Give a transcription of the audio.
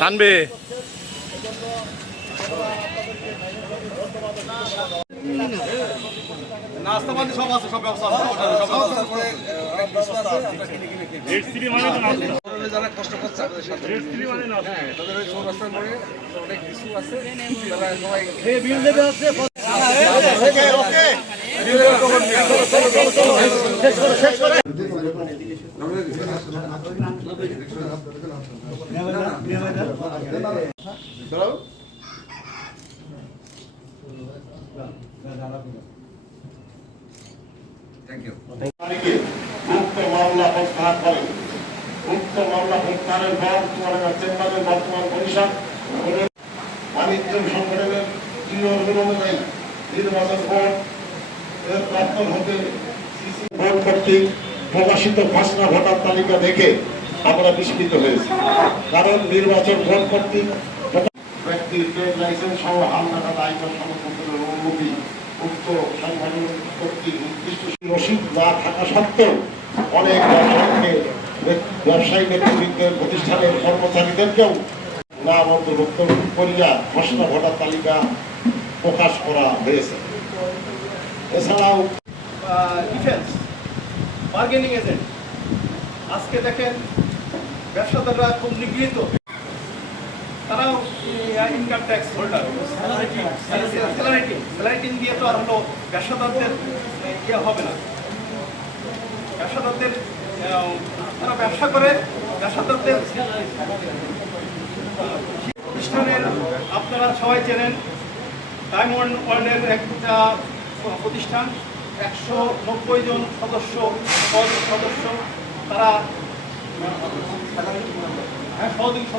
জানবে নাস্তা পানি সব আছে সব ব্যবস্থা আছে যারা কষ্ট করছে তাদের অনেক কিছু আছে উক্ত মামলা প্রত্যাহার করেন উক্ত মামলা প্রত্যাহারের পর চুয়াডাঙ্গা চেম্বারের বর্তমান পরিষদ বাণিজ্য সংগঠনের নিয়ম অনুযায়ী নির্বাচন বোর্ড হতে কর্তৃক প্রকাশিত খসড়া ভোটার তালিকা দেখে আমরা বিস্মিত হয়েছি। কারণ নির্বাচন বোর্ড কর্তৃক ট্রেড লাইসেন্স সহ না থাকা সত্ত্বেও অনেক প্রতিষ্ঠানের কর্মচারীদেরকেও নাম করিয়া ভোটার তালিকা প্রকাশ করা হয়েছে। এছাড়াও ডিফেন্স বার্গেনিং এজেন্ট আজকে দেখেন, ব্যবসাদাররা খুব নিগৃহীত। তারাও ইনকাম ট্যাক্স হোল্ডার স্যালারিটি দিয়ে তো আর ব্যবসাদারদের ইয়ে হবে না। ব্যবসাদারদের তারা ব্যবসা করে, ব্যবসাদারদের প্রতিষ্ঠানের আপনারা সবাই চেনেন। ডায়মন্ড ওয়ার্ল্ডের একটা প্রতিষ্ঠান একশো নব্বই জন সদস্য সহযোগী সদস্য তারা হ্যাঁ সদস্য।